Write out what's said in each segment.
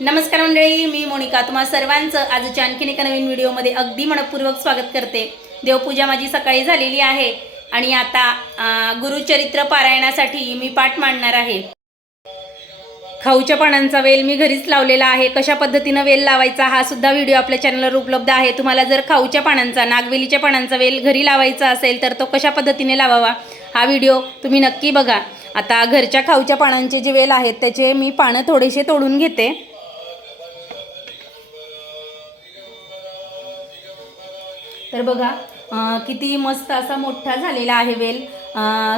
नमस्कार मंडळी मी मोनिका. तुम्हा सर्वांचं आजच्या आणखीन एका नवीन व्हिडिओमध्ये अगदी मनपूर्वक स्वागत करते. देवपूजा माझी सकाळी झालेली आहे आणि आता गुरुचरित्र पारायणासाठी मी पाठ मांडणार आहे. खाऊच्या पानांचा वेल मी घरीच लावलेला आहे. कशा पद्धतीनं वेल लावायचा हा सुद्धा व्हिडिओ आपल्या चॅनलवर उपलब्ध आहे. तुम्हाला जर खाऊच्या पानांचा नागवेलीच्या पानांचा वेल घरी लावायचा असेल तर तो कशा पद्धतीने लावावा हा व्हिडिओ तुम्ही नक्की बघा. आता घरच्या खाऊच्या पानांचे जे वेल आहेत त्याचे मी पानं थोडेसे तोडून घेते. तर बघा किती मस्त असा मोठा झालेला आहे वेल.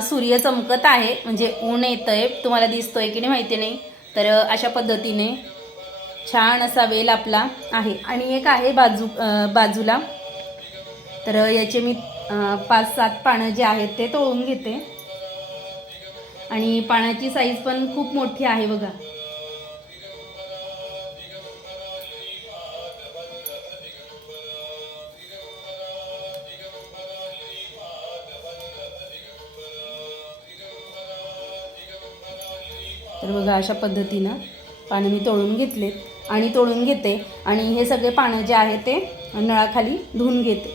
सूर्य चमकत आहे. म्हणजे ऊन येतंय. तुम्हाला दिसतो आहे की नाही माहिती नाही. तर अशा पद्धतीने छान असा वेल आपला आहे. आणि एक आहे बाजू बाजूला. तर याचे मी पाच सात पानं जे आहेत ते तोळून घेते. आणि पानाची साईज पण खूप मोठी आहे बघा. तर बघा अशा पद्धतीनं पानं मी तोडून घेतलेत. आणि तोडून घेते आणि हे सगळे पानं जे आहे ते नळाखाली धुवून घेते.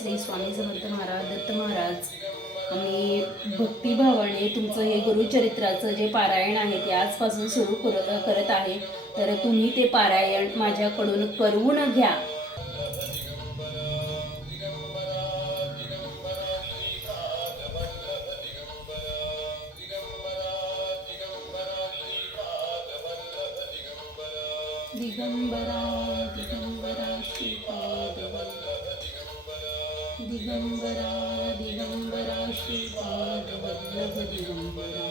श्री स्वामी समर्थ महाराज दत्त महाराज आणि भक्तिभावाने तुमचं हे गुरुचरित्राचं जे पारायण आहे ते आजपासून सुरू कर करत आहे. तर तुम्ही ते पारायण माझ्याकडून करवून घ्या. दिगंबरा दिगंबरा श्रीपाद दिगम्बरा दिगम्बरा श्रीपादवल्लभदिगम्बरा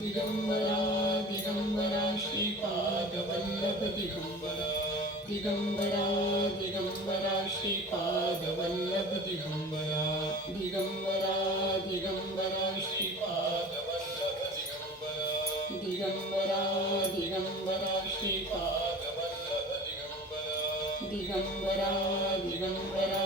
दिगम्बरा दिगम्बरा श्रीपादवल्लभदिगम्बरा दिगम्बरा दिगम्बरा श्रीपादवल्लभदिगम्बरा दिगम्बरा दिगम्बरा श्रीपादवल्लभदिगम्बरा दिगम्बरा दिगम्बरा श्रीपादवल्लभदिगम्बरा दिगम्बरा दिगम्बरा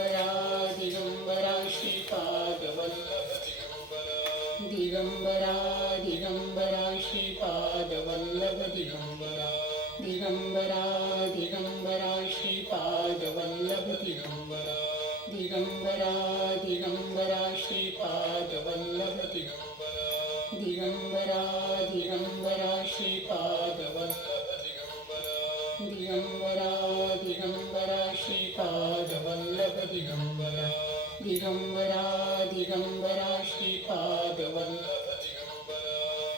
दिगम्बरा दिगम्बरा श्रीपादवल्लभदिगम्बरा दिगम्बरा दिगम्बरा श्रीपादवल्लभदिगम्बरा दिगम्बरा दिगम्बरा श्रीपादवल्लभदिगम्बरा दिगम्बरा दिगम्बरा श्रीपा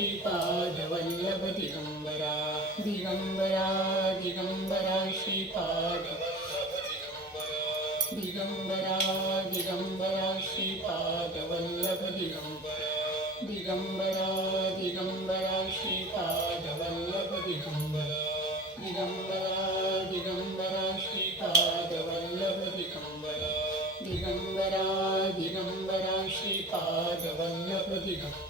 श्रीपादवल्लभ दिगम्बरा दिगम्बरा दिगम्बरा श्रीपाद। दिगम्बरा दिगम्बरा श्रीपादवल्लभ दिगम्बरा दिगम्बरा दिगम्बरा श्रीपादवल्लभ दिगम्बरा दिगम्बरा दिगम्बरा श्रीपादवल्लभ दिगम्बरा दिगम्बरा दिगम्बरा श्रीपादवल्लभ दिगम्बरा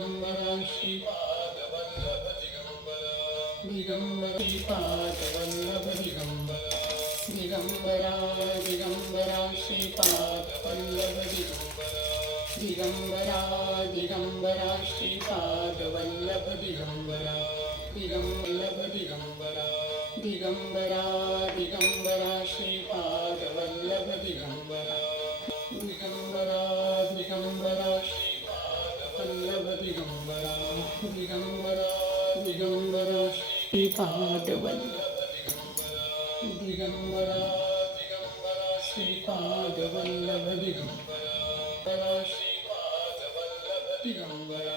दिगम्बर दिगम्बर श्रीपादवल्लभ दिगम्बर दिगम्बरा दिगम्बरा श्रीपादवल्लभ दिगम्बर दिगम्बरा दिगम्बरा श्रीपादवल्लभ दिगम्बरा दिगम्बल्लभ दिगम्बरा दिगम्बरा दिगम्बरा श्रीपाद ಶ್ರೀಕಾಂಗದ ವಲ್ಲಿ ದಿಗಂಬರ ಶ್ರೀಪಾದವಲ್ಲಭ ದಿಗಂಬರ ಶ್ರೀಪಾದವಲ್ಲಭ ದಿಗಂಬರ